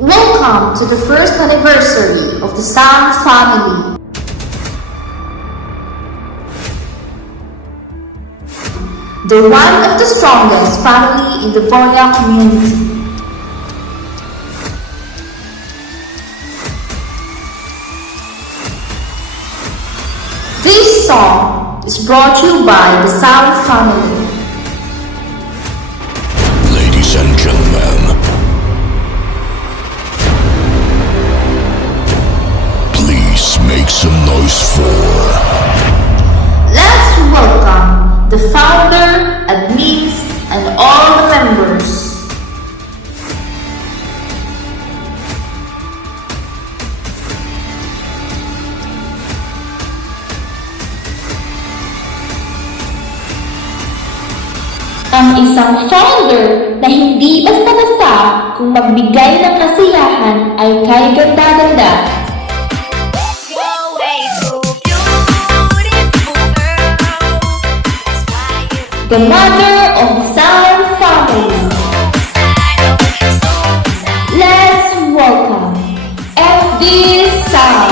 Welcome to the first anniversary of the Sound family. The one of the strongest family in the Borneo community. This song is brought to you by the Sound family. Ladies and gentlemen, please make some noise for Let's welcome the founder, admins, and all the members. Ang isang founder na hindi basta-basta kung magbigay ng kasiyahan ay kay ganda-ganda. The mother of the Sound family. Let's welcome FD Sound.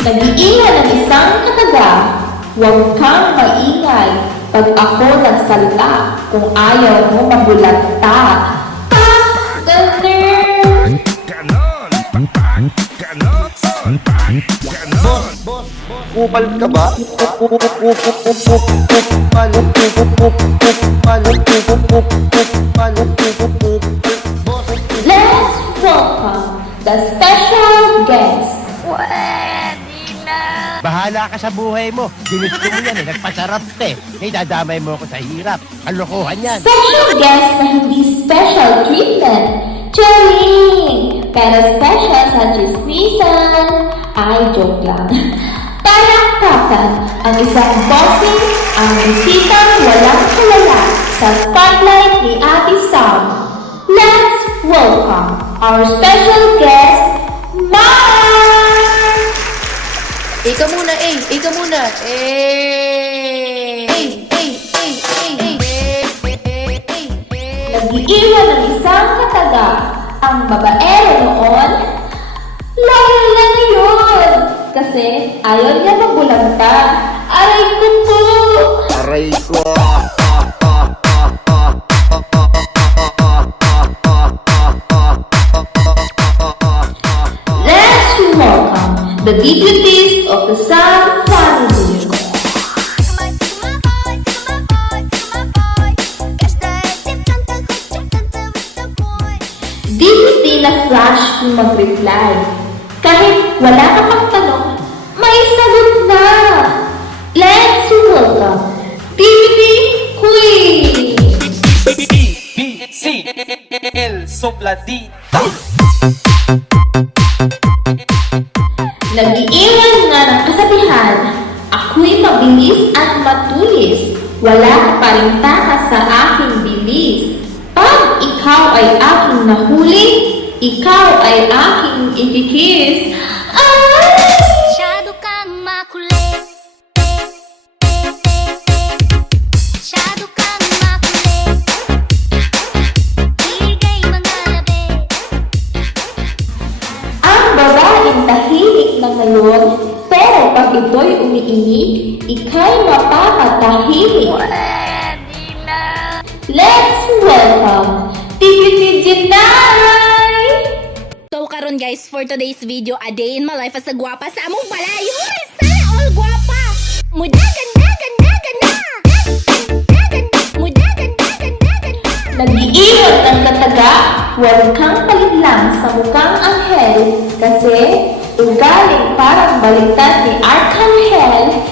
Nag-iingat ng isang kataga, huwag kang maingay pag ako nagsalita kung ayaw mo mabulagta. Boss, kupal ka ba? Let's welcome the special guest. Bahala ka sa buhay mo. Ginusto mo yan eh. Nagpasarap ka eh. Ngayon dadamay mo ako sa hirap. Kalokohan yan. Special guest na hindi special treatment. Charing! Pero special sa chismisan. Ay, joke lang. Palakpakan ang isang bossing ang bisitang walang kalala sa spotlight ni Ate Sam. Let's welcome our special guest, Mar! Ika muna, ika muna. Nag-iiwan ng isang kataga. Ang babaero noon, loyal na ngayon. Kasi ayaw niya magbulanta. Aray ko po! Aray ko! Let's welcome the deputies of the Sound family. Deputy na flash kung mag-reply. Kahit wala ka pang tanong, may sagot na. Let's welcome Deputy Queen. BBC El Sopladita. Nag-iiwan nga ng kasabihan, ako'y mabilis at matulis, wala ka pa rin takas sa aking bilis. Pag ikaw ay aking nahuli, ikaw ay aking ikikis. Ay! Masyado kang makulit. Masyado kang makulit. Bigay mga labi. Ang babaeng tahimik na ngayon, pero pag ito'y umiinig, ika'y mapapatahimik. Let's welcome Deputy Jenay! So karon guys, for today's video, a day in my life as a gwapa sa among balayo. Sana all gwapa. Muda ganda ganda ganda. Muda ganda ganda ganda. Nag-iiwan ng kataga, huwag kang palinlang sa mukhang anghel kasi ugaling parang baliktad ni Archangel.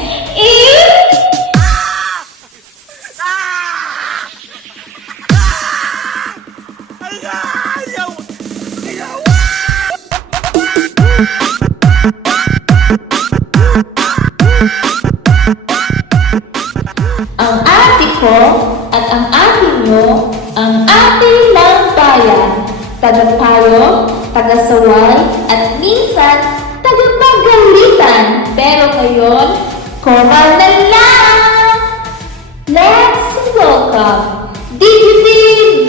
Ang ate ko at ang ate nyo, ang ating lang bayan, taga-payo, taga-saway, at minsan, taga-pagalitan. Pero ngayon, koral na lang! Let's welcome welcome Digity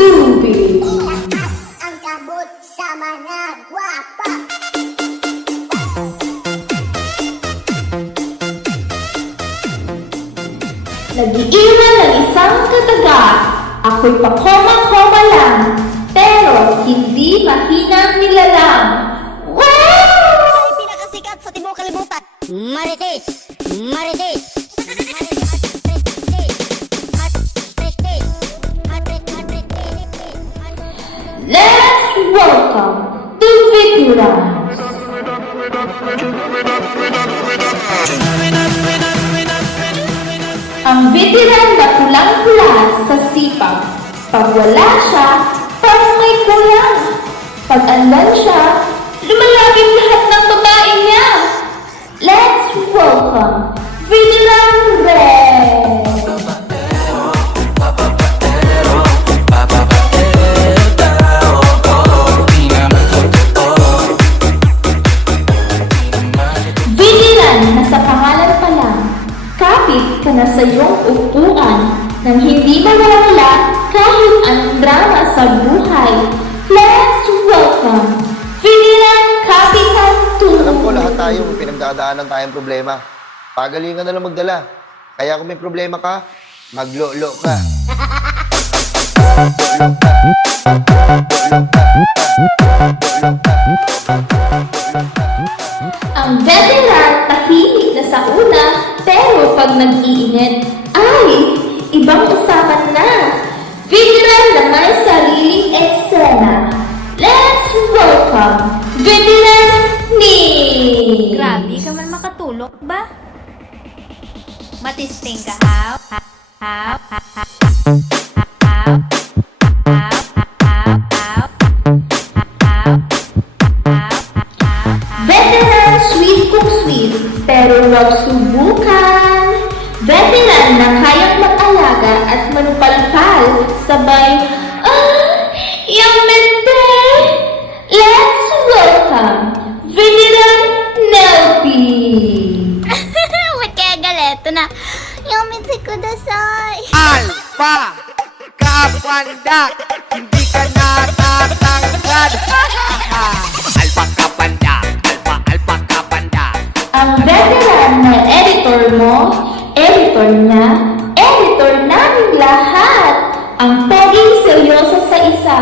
Dubi. Ang kabut sa mga gwapa. Nag-iiwan ng isang kataga. Ako'y pakoma-koma lang, pero hindi mahinang nilalang. Wow! Ay pinakasikat sa tibok kalibutan. Marites! Marites! Let's welcome the veteran. Ang veteran na pulang-pula sa sipag. Pag wala siya, parang may kulang. Pag andan siya, lumalapit lahat ng babae niya. Let's welcome Veteran Red. Veteran na sa pangalan pa lang, kapit ka na sa iyong upuan nang hindi mawawala kahit anong drama sa buhay. Let's welcome Veteran Kapitan Alam ko Tulong. lahat tayo, may pinagdadaanan tayong problema. Pagalingan na lang magdala. Kaya kung may problema ka, maglolo ka. Ang veteran tahimik na sa una, pero pag nag-iinit, ay, ibang usapan na. Veteran na may sariling eksena. Let's welcome Veteran Nick! Grabe ka man makatulog ba? Matisting ka, haw? Haw? Veteran sweet kung sweet, pero wag subukan. Veteran na kayang mag-alaga at manupalpal, sabay, yung mente! Let's welcome Veteran Nelpy! Ba't kaya galeto na? Yung minsi ko dasay. Alpha! Kapanda! Hindi ka natatangkad! Alpha kapanda! Alpha kapanda! Ang veteran na editor mo, editor niya, editor namin lahat. Ang poging seryoso sa isa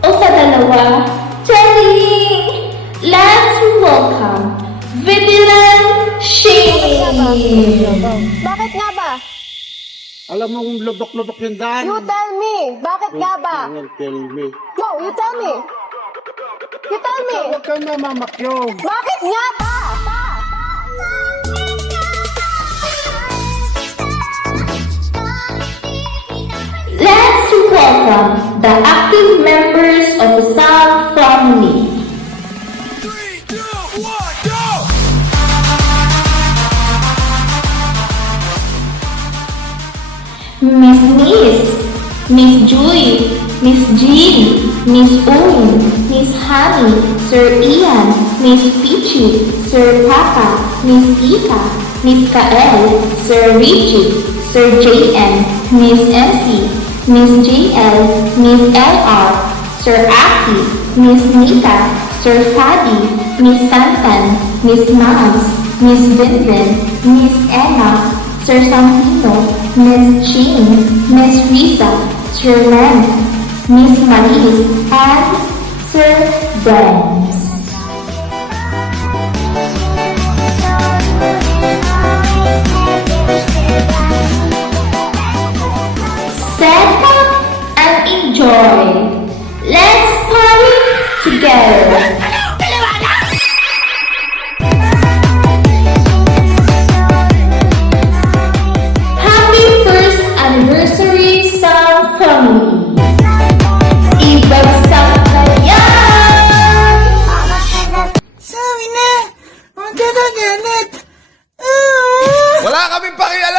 o sa dalawa. Charing! Let's welcome Veteran Shane! Bakit nga ba? Alam mo kung lubok-lubok yung daan. You tell me! Bakit nga ba? Don't tell me. No, you tell me! You tell me! Huwag kang namamakyo. Bakit nga ba? Let's welcome the active members of the Sound family. Miss Miss Joy, Miss Jean, Miss Owen, Miss Honey, Sir Ian, Miss Peachy, Sir Papa, Miss Ika, Miss Kael, Sir Richie, Sir JM, Miss MC, Miss JL, Miss LR, Sir Aki, Miss Nita, Sir Fadi, Miss Santan, Miss Moms, Miss Vincent, Miss Emma, Sir Santino, Miss Jean, Miss Risa, Sir Len, Miss Maris, and Sir Brent. Set up and enjoy. Let's party together. Happy first anniversary Sound Family. Ibagsak na yan! Sabi na! Ang gagaganit! Wala kaming pakialam!